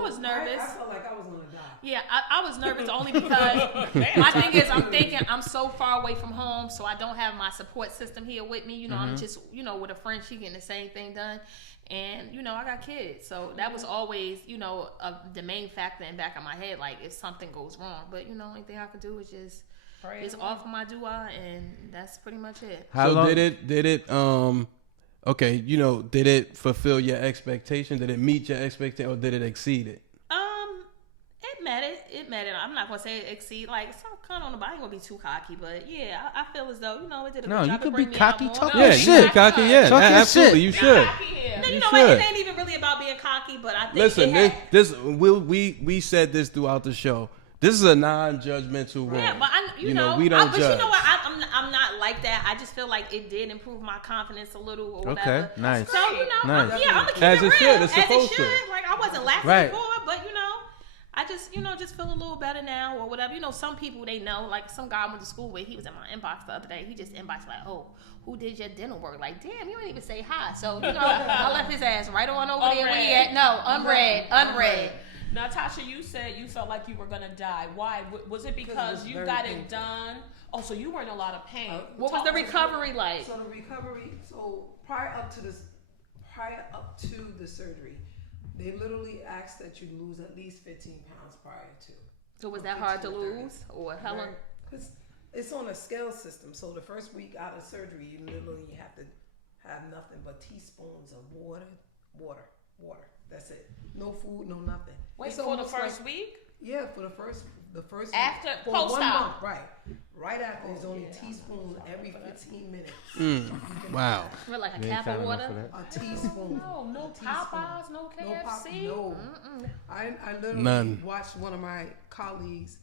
was nervous. I felt like I was gonna die. Yeah, I was nervous only because my thing is I'm thinking I'm so far away from home, so I don't have my support system here with me. I'm just with a friend, she getting the same thing done, and I got kids, so that was always the main factor in the back of my head. Like if something goes wrong, but only thing I could do is just offer my dua, and that's pretty much it. Did it okay, did it fulfill your expectation? Did it meet your expectation, or did it exceed it? It met it. I'm not gonna say it exceed. Like it's kind of on the body. I ain't gonna be too cocky, but yeah, I feel as though it did a good job. You to could bring be me cocky, out more. talking Yeah, shit. you should cocky. Yeah, Talking absolutely, shit. you should. No, You what? should. It ain't even really about being cocky, but I think Listen, we said this throughout the show. This is a non-judgmental room. Yeah, but we don't judge. But you know what? I'm not like that. I just feel like it did improve my confidence a little or whatever. Okay, nice. So Nice. I'm gonna keep As it it real. should. It's supposed as it should. to. Like I wasn't laughing Right. before, but I just just feel a little better now or whatever. Some people they know. Like some guy I went to school with, he was in my inbox the other day. He just inboxed like, "Oh, who did your dental work?" Like, damn, you didn't even say hi. So I left his ass right on over there where he at. No, unread. Now, Tasha, you said you felt like you were gonna die. Why? Was it because you got it done? Oh, so you were in a lot of pain. What was the recovery like? So the recovery. So prior up to the surgery, they literally asked that you lose at least 15 pounds prior to. So was that hard to lose, or how long? Because it's on a scale system. So the first week out of surgery, you literally have to have nothing but teaspoons of water. That's it. No food, no nothing. Wait, for the first week? Yeah, for the first after week. For post 1 op. month, right after it's only teaspoons every 15 minutes. Wow. With like a cap of water. A teaspoon. No Popeyes, no KFC. No. I literally None. watched one of my colleagues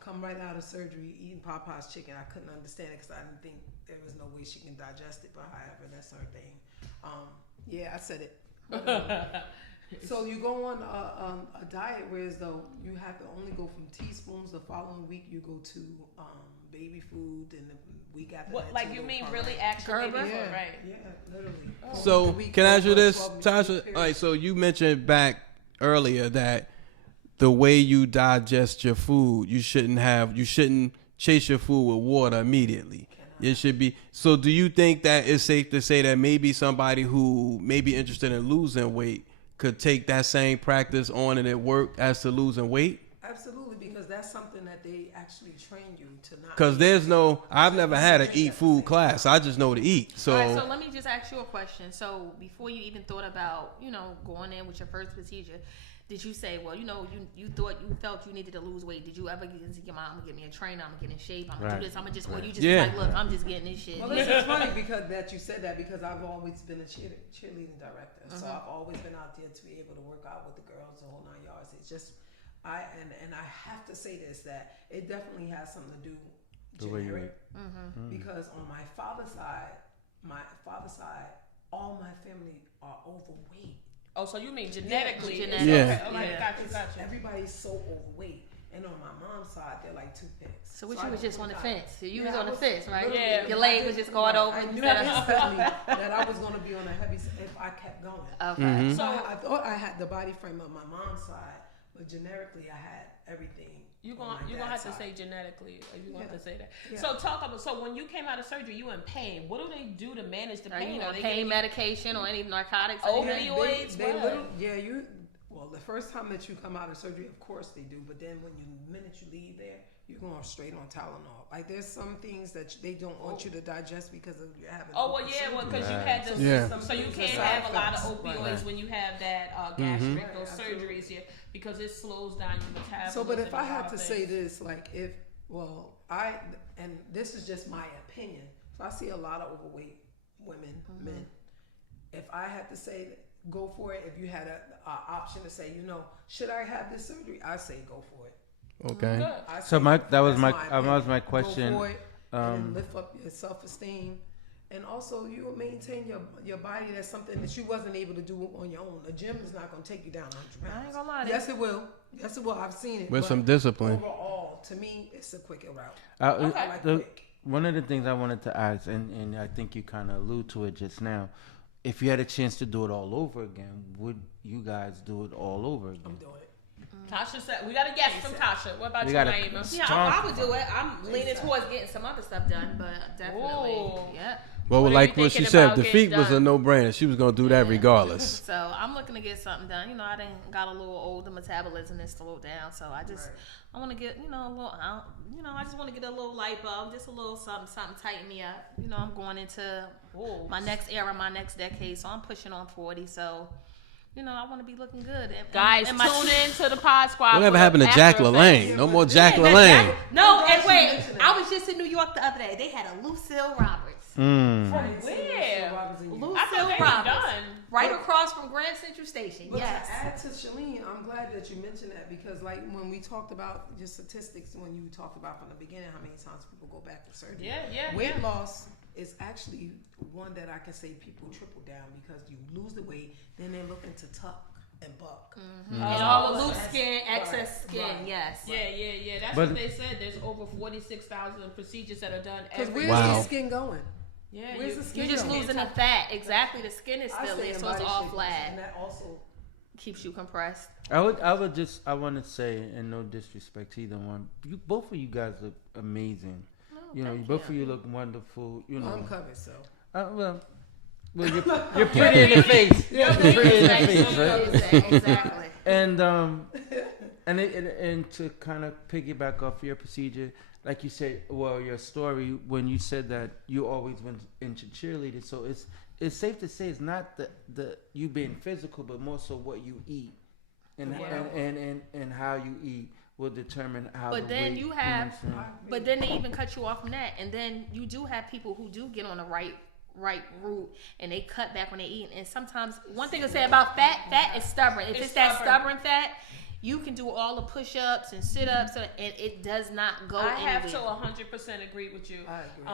come right out of surgery eating Popeye's chicken. I couldn't understand it because I didn't think there was no way she can digest it. But however, that's her thing. Yeah, I said it. So you go on a diet, whereas though you have to only go from teaspoons. The following week you go to baby food, and the week after What, that. like you mean really actual baby food, right? Yeah, literally. So can I ask you this, Tasha? All right, so you mentioned back earlier that the way you digest your food, you shouldn't chase your food with water immediately. It should be. So do you think that it's safe to say that maybe somebody who may be interested in losing weight could take that same practice on and it work as to losing weight? Absolutely, because that's something that they actually train you to not. Because I've never had an eat food class. I just know to eat. So, all right, so let me just ask you a question. So before you even thought about, going in with your first procedure, did you say, well, you felt you needed to lose weight? Did you ever get into your mom, I'm gonna get me a trainer, I'm gonna get in shape, I'm gonna do this, I'm gonna just, or you just like, look, I'm just getting this shit. Well, it's funny because that you said that because I've always been a cheerleading director, so I've always been out there to be able to work out with the girls the whole 9 yards. It's just I have to say this, that it definitely has something to do generic because on my father's side, all my family are overweight. Oh, so you mean genetically? Yeah. Okay, gotcha. Everybody's so overweight, and on my mom's side, they're like toothpicks. So you was just on the fence. So you was on the fence, right? Yeah. Your leg was just going over. I knew instantly that I was going to be on a heavy if I kept going. Okay. So I thought I had the body frame of my mom's side, but generically I had everything. You're gonna have to say genetically, or you gonna have to say that. Yeah. So so when you came out of surgery, you in pain. What do they do to manage the pain? Are you pain medication or any narcotics? Opioids? Well, the first time that you come out of surgery, of course they do, but then the minute you leave there, you're going straight on Tylenol. Like there's some things that they don't want you to digest because of you having. Because you had the system, so you can't have a lot of opioids when you have that gastric those surgeries here because it slows down your metabolism. So, but if I had to say this, and this is just my opinion, if I see a lot of overweight women, men, if I had to say go for it, if you had an option to say, should I have this surgery? I say go for it. okay. So that was my question. Go for it, and lift up your self-esteem. And also, you will maintain your body. That's something that you wasn't able to do on your own. The gym is not going to take you down 100 pounds. I ain't gonna lie. Yes, it will. Yes, it will. I've seen it. With some discipline. Overall, to me, it's a quicker route. I like quick. One of the things I wanted to ask, and I think you kind of allude to it just now, if you had a chance to do it all over again, would you guys do it all over again? I'm doing it. Tasha said, we got a guess from Tasha. What about you, got Naimah? Yeah, I would do it. I'm leaning towards getting some other stuff done, but definitely, yeah. Well, What are like you what she thinking said, about the getting feet was a done? no-brainer. She was going to do that regardless. So I'm looking to get something done. I done got a little older, metabolism is slowed down. So I want to get, a little, I just want to get a little lipo, just a little something tighten me up. I'm going into my next era, my next decade. So I'm pushing on 40. So, I want to be looking good. Guys, tune in to the Pod Squad. Whatever happened to Jack LaLanne? No more Jack LaLanne. No, and wait, I was just in New York the other day. They had a Lucille Roberts. From where? Lucille Roberts. Right across from Grand Central Station. But yes. to add to Shalene, I'm glad that you mentioned that because, like, when we talked about your statistics, when you talked about from the beginning how many times people go back to surgery, weight loss is actually one that I can say people triple down because you lose the weight, then they're looking to tuck and buck. And all the loose skin, excess skin, yes. Yeah. That's what they said. There's over 46,000 procedures that are done Because every where's year. the skin going? Yeah, Where's the skin You're just going? losing the fat. Exactly. The skin is I still stay there, in so it's body all shape, flat. and that also Keeps you compressed. I want to say, and no disrespect to either one, both of you guys look amazing. Both of you look wonderful. I'm covered, so. Well, you're pretty in the face. You're pretty in the face, right? Exactly. And to kind of piggyback off your procedure, like you said, your story when you said that you always went into cheerleading. So it's safe to say it's not the you being physical, but more so what you eat and how you eat will determine how. But the then weight but then they even cut you off from that, and then you do have people who do get on the right route and they cut back when they eat. And sometimes one thing to say about fat is stubborn. If it's that stubborn fat, you can do all the push-ups and sit-ups, and it does not go anywhere. I have to 100% agree with you. I agree.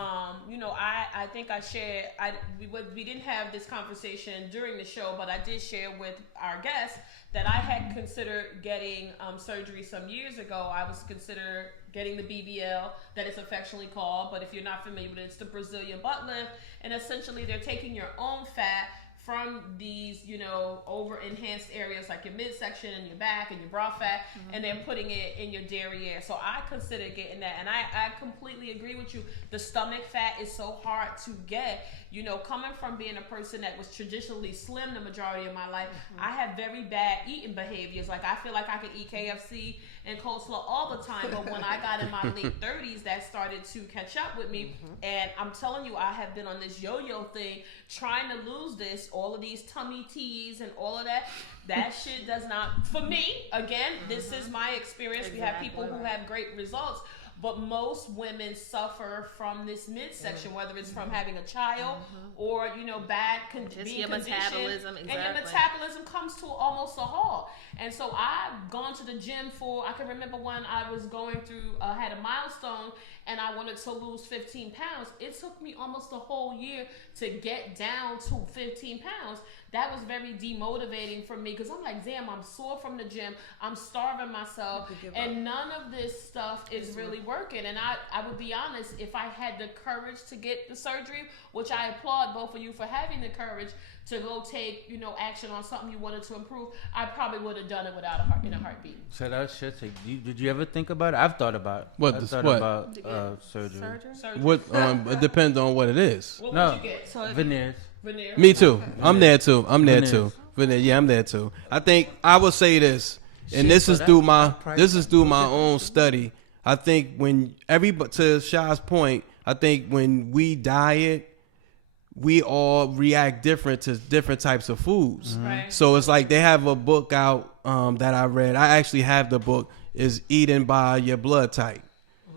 I think I shared. We didn't have this conversation during the show, but I did share with our guests that I had considered getting surgery some years ago. I was considered getting the BBL, that it's affectionately called, but if you're not familiar with it, it's the Brazilian butt lift, and essentially they're taking your own fat from these, over enhanced areas like your midsection and your back and your bra fat, and then putting it in your derriere. So I consider getting that, and I completely agree with you. The stomach fat is so hard to get. Coming from being a person that was traditionally slim the majority of my life, I have very bad eating behaviors. Like I feel like I could eat KFC and coleslaw all the time. But when I got in my late 30s, that started to catch up with me. And I'm telling you, I have been on this yo-yo thing trying to lose this, all of these tummy teas and all of that. That shit does not, for me, again, this is my experience. We have people who have great results. But most women suffer from this midsection, whether it's from having a child or, you know, bad being metabolism. Exactly. And your metabolism comes to almost a halt. And so I've gone to the gym I can remember when I was going through, had a milestone and I wanted to lose 15 pounds. It took me almost a whole year to get down to 15 pounds. That was very demotivating for me because I'm like, damn, I'm sore from the gym. I'm starving myself. And none of this stuff is really working. And I would be honest, if I had the courage to get the surgery, which I applaud both of you for having the courage to go take, you know, action on something you wanted to improve, I probably would have done it without in a heartbeat. So that shit. Did you ever think about it? I've thought about surgery. What? It depends on what it is. What would you get? Veneers. Me too. I'm there too. Veneers. Yeah, I'm there too. I think I would say this, and this is through my own study. I think when to Shai's point, I think when we diet, we all react different to different types of foods. Right. So it's like they have a book out that I read. I actually have the book, is Eating by Your Blood Type.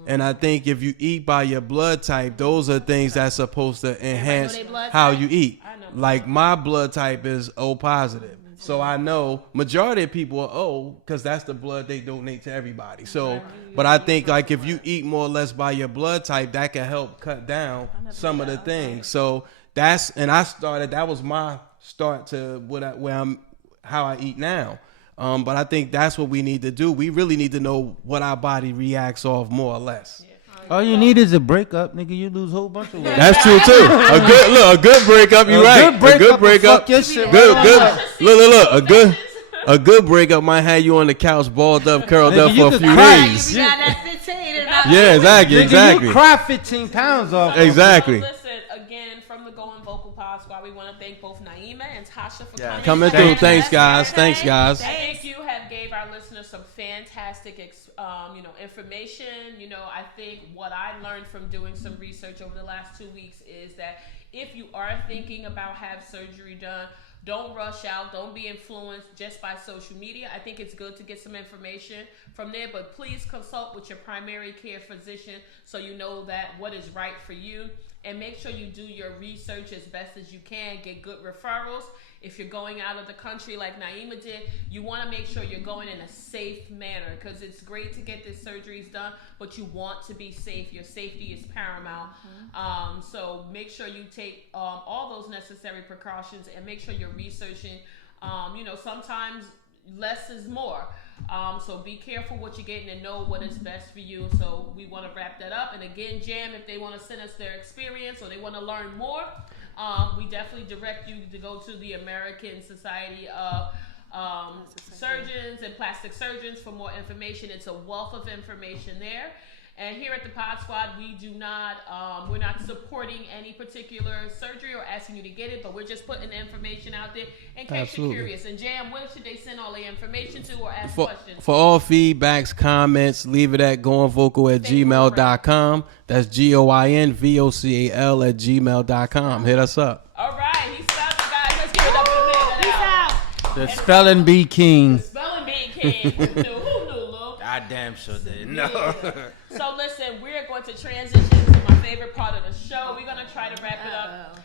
And I think if you eat by your blood type, those are things that's supposed to enhance how you eat. Like my blood type is O positive. So I know majority of people are O because that's the blood they donate to everybody. So, but I think like if you eat more or less by your blood type, that can help cut down some of the things. So that was my start to how I eat now. But I think that's what we need to do. We really need to know what our body reacts off more or less. All you need is a breakup, nigga. You lose a whole bunch of weight. That's true too. A good breakup. You right. A good breakup. Look. A good breakup might have you on the couch, balled up, curled up for a few days. Yeah, exactly. You cry 15 pounds off. Exactly. From the Going Vocal Pod Squad, we want to thank both Naimah and Tosha for coming through. Thanks, guys. I think you have gave our listeners some fantastic, information. You know, I think what I learned from doing some research over the last 2 weeks is that if you are thinking about have surgery done, don't rush out. Don't be influenced just by social media. I think it's good to get some information from there, but please consult with your primary care physician so you know that what is right for you. And make sure you do your research as best as you can. Get good referrals. If you're going out of the country like Naimah did, you want to make sure you're going in a safe manner because it's great to get these surgeries done, but you want to be safe. Your safety is paramount. So make sure you take all those necessary precautions and make sure you're researching. Sometimes less is more. So be careful what you're getting and know what is best for you. So we want to wrap that up. And again, Jam, if they want to send us their experience or they want to learn more, we definitely direct you to go to the American Society of Surgeons and Plastic Surgeons for more information. It's a wealth of information there. And here at the Pod Squad, we're not supporting any particular surgery or asking you to get it, but we're just putting the information out there in case you're curious. And Jam, where should they send all the information to or ask questions? For all feedbacks, comments, leave it at goingvocal@gmail.com. That's GOINVOCAL@gmail.com. Hit us up. All right, he's stopped, guys. Let's give it up for the man. Peace out. The spelling bee king. The spelling bee king. Who knew, Lou? I damn sure didn't. No. So listen, we're going to transition to my favorite part of the show. We're going to try to wrap it up.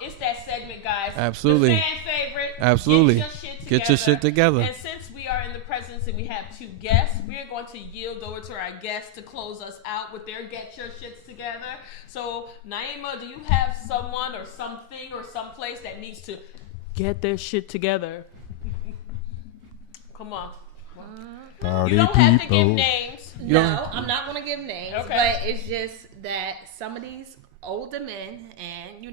It's that segment, guys. Absolutely. The fan favorite. Absolutely. Get your shit together. And since we are in the presence and we have two guests, we're going to yield over to our guests to close us out with their get your shits together. So, Naimah, do you have someone or something or someplace that needs to get their shit together? Come on. You don't have to give names. No, I'm not going to give names. Okay. But it's just that some of these older men, and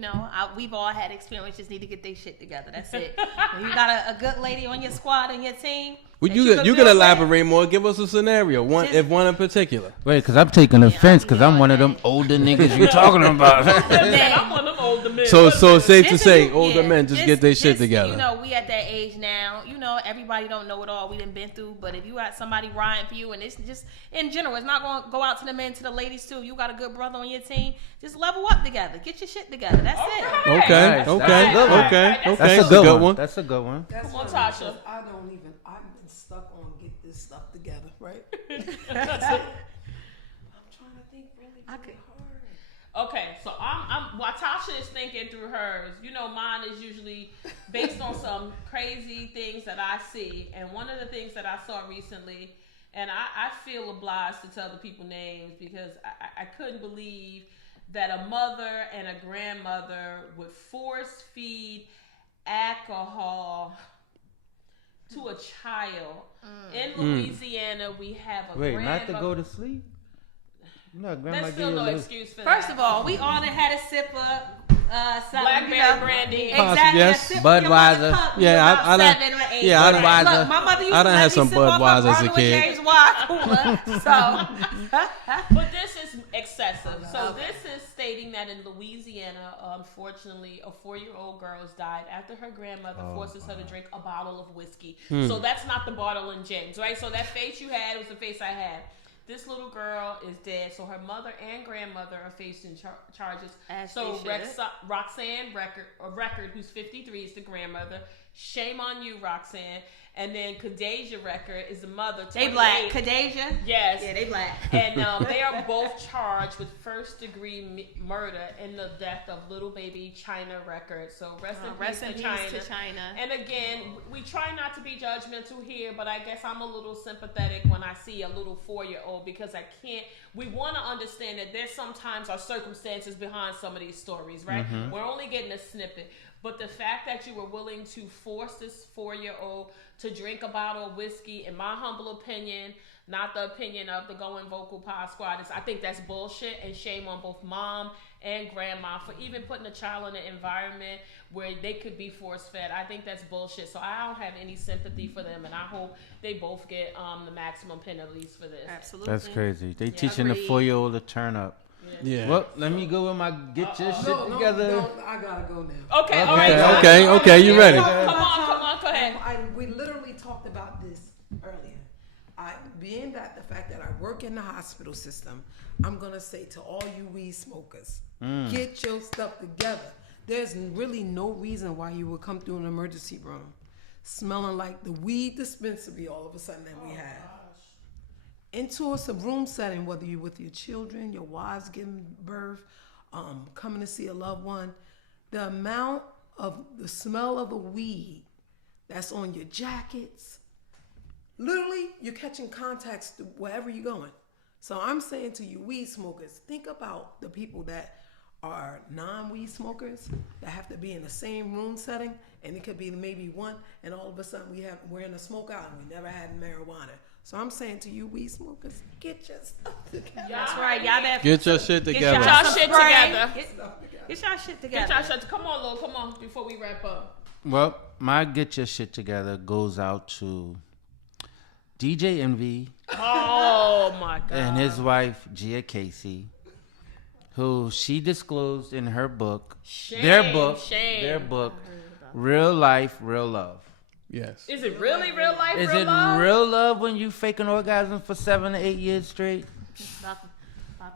we've all had experience, just need to get their shit together. That's it. When you got a good lady on your squad and your team. Well, you can elaborate more. Give us a scenario. One in particular. Wait, because I'm taking offense because I'm one of them older niggas you're talking about. I'm one of them older men. So it's safe to This say is- older yeah, men just this- get their shit this, together. You know, we at that age now. You know, everybody don't know it all. We done been through. But if you got somebody riding for you, and it's just in general, it's not going to go out to the men, to the ladies too. You got a good brother on your team. Just level up together. Get your shit together. That's it. Okay, Nice. That's a good one. okay. That's a good one. That's a good one. That's Come on, funny, Tasha. because I've been stuck on get this stuff together, right? I'm trying to think really hard. Okay, so while Tasha is thinking through hers, you know, mine is usually based on some crazy things that I see. And one of the things that I saw recently, and I feel obliged to tell the people names because I couldn't believe that a mother and a grandmother would force feed alcohol to a child. In Louisiana, we have a Wait, grandmother. not to go to sleep? No, grandma There's give still you a no little... excuse for First that. of all, we all done had a sip of something. Blackberry brandy. Exactly. Yes. A sip of Budweiser. your mother's cup was Yeah, about I done- 7 or 8. yeah, I done- Budweiser. Look, my mother used I to done let had me some sip off Budweiser her as a Arnold kid. Jerry's wine cooler. So, But this is excessive. So this is stating that in Louisiana, unfortunately, a 4-year-old girl has died after her grandmother forces her to drink a bottle of whiskey. So that's not the bottle and James, right? So that face you had was the face I had. This little girl is dead, so her mother and grandmother are facing charges. As So they should. Roxanne Record, who's 53, is the grandmother. Shame on you, Roxanne. And then Kadeja Record is the mother. they 28. black. Kadeja? Yes. Yeah, they black. And they are both charged with first-degree murder in the death of little baby China Record. So rest in peace to China. And again, we try not to be judgmental here, but I guess I'm a little sympathetic when I see a little 4-year-old because I can't. We want to understand that there's sometimes our circumstances behind some of these stories, right? We're only getting a snippet. But the fact that you were willing to force this 4-year-old to drink a bottle of whiskey, in my humble opinion, not the opinion of the Going Vocal Pod Squad, I think that's bullshit, and shame on both mom and grandma for even putting a child in an environment where they could be force-fed. I think that's bullshit. So I don't have any sympathy for them, and I hope they both get the maximum penalties for this. Absolutely. That's crazy. They teaching the agreed. 4-year-old to turn up. Yeah. Well, let me go with my get your shit together. No, I gotta go now. Okay, all right. Okay, you ready? Come on, go ahead. We literally talked about this earlier. Being that the fact that I work in the hospital system, I'm gonna say to all you weed smokers, get your stuff together. There's really no reason why you would come through an emergency room smelling like the weed dispensary all of a sudden that we have. Into a room setting, whether you're with your children, your wives giving birth, coming to see a loved one, the amount of the smell of the weed that's on your jackets, literally you're catching contacts wherever you're going. So I'm saying to you weed smokers, think about the people that are non-weed smokers that have to be in the same room setting, and it could be maybe one, and all of a sudden we're in a smoke out and we never had marijuana. So I'm saying to you weed smokers, get your stuff together. That's right. Y'all better Get your shit together. Get y'all shit together. Get y'all shit Get together. y'all shit. Come on, Lil. Come on, before we wrap up. Well, my get your shit together goes out to DJ Envy Oh my God. and his wife Gia Casey, who she disclosed in her book, their book, Real Life, Real Love. Yes. Is it really real life? Is real it love? real love when you fake an orgasm for 7 to 8 years straight?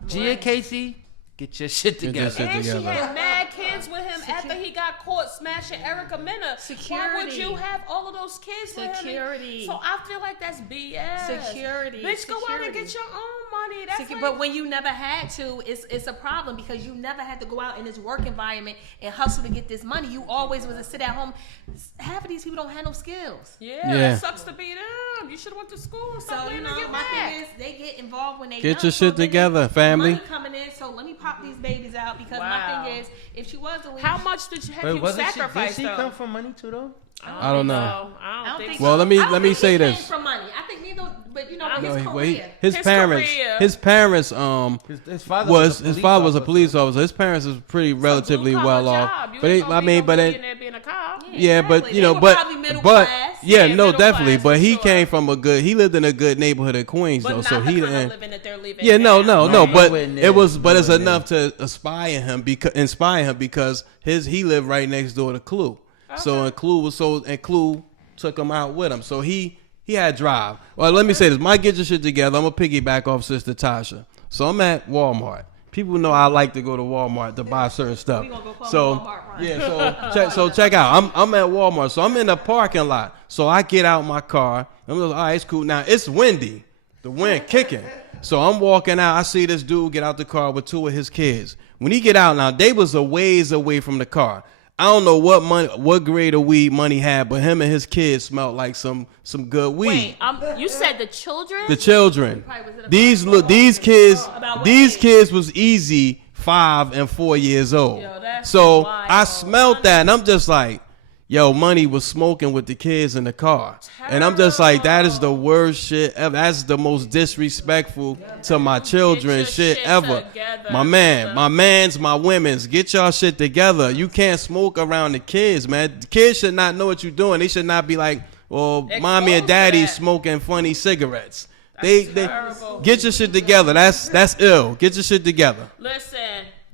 Gia Casey, get your shit Get together. your shit And she together. had mad kids with him after he got caught smashing Erica Mena. Why would Security. you have all of those kids with him? Security. So I feel like that's BS. Security. Bitch, go out and Security. get your own money. That's like, But when you never had to, it's a problem because you never had to go out in this work environment and hustle to get this money. You always was to sit at home. Half of these people don't have no skills. Yeah. It sucks to be them. You should have went to school and So stop you waiting know, to get my back. thing is they get involved when they Get young. your So shit then together, there's family. Money coming in, so let me pop these babies out because Wow. my thing is, if she was to leave, How much did you have Wait, you wasn't she, did sacrificed she though? come from money too though? I don't know. I don't think Well, so. let me I don't think say he this. came from money. I think neither, but you know, I his know, Well, career. his parents, career. his parents, His father his father was a police officer. His parents was pretty relatively Blue-collar well off. job. You But ain't they, gonna I be mean, no but it, millionaire being a cop. yeah, but exactly. you They know, were but probably middle but class. yeah, Yeah, no, middle definitely. class But for he sure. came from he lived in a good neighborhood in Queens But though, not so the he kind didn't. of living that they're living. Yeah, no, now. no, Right. but Nowhere near. it was, but it's Nowhere enough to inspire him because he lived right next door to Clue. So and Clue took him out with him. So he had drive. Well, let me say this: my get your shit together. I'm gonna piggyback off Sister Tasha. So I'm at Walmart. People know I like to go to Walmart to buy certain stuff. We gonna go call So Walmart, right? yeah, so check out. I'm at Walmart. So I'm in the parking lot. So I get out my car. I'm like, all right, it's cool. Now it's windy. The wind kicking. So I'm walking out. I see this dude get out the car with two of his kids. When he get out now, they was a ways away from the car. I don't know what grade of weed Money had, but him and his kids smelled like some good weed. Wait, you said the children? The children. Probably was in a These kids, About what these age? kids was easy 5 and 4 years old. Yo, that's So wild. I smelled that, and I'm just like, yo, Money was smoking with the kids in the car, and I'm just like, that is the worst shit ever. That's the most disrespectful to my children your shit shit ever. together, My women's, get y'all shit together. You can't smoke around the kids, man. The kids should not know what you're doing. They should not be like, well, mommy and Exposed to daddy that. smoking funny cigarettes. They terrible. get your shit together. That's ill. Get your shit together. Listen,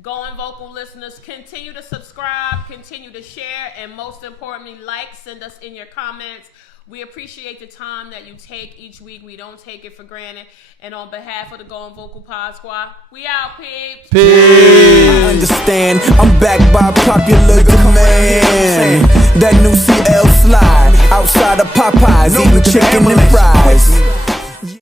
Going Vocal listeners, continue to subscribe, continue to share, and most importantly, send us in your comments. We appreciate the time that you take each week. We don't take it for granted. And on behalf of the Going Vocal Pod Squad, we out, peeps. Peace. Understand, I'm backed by popular demand. That new CL slide outside of Popeyes, eating chicken and fries.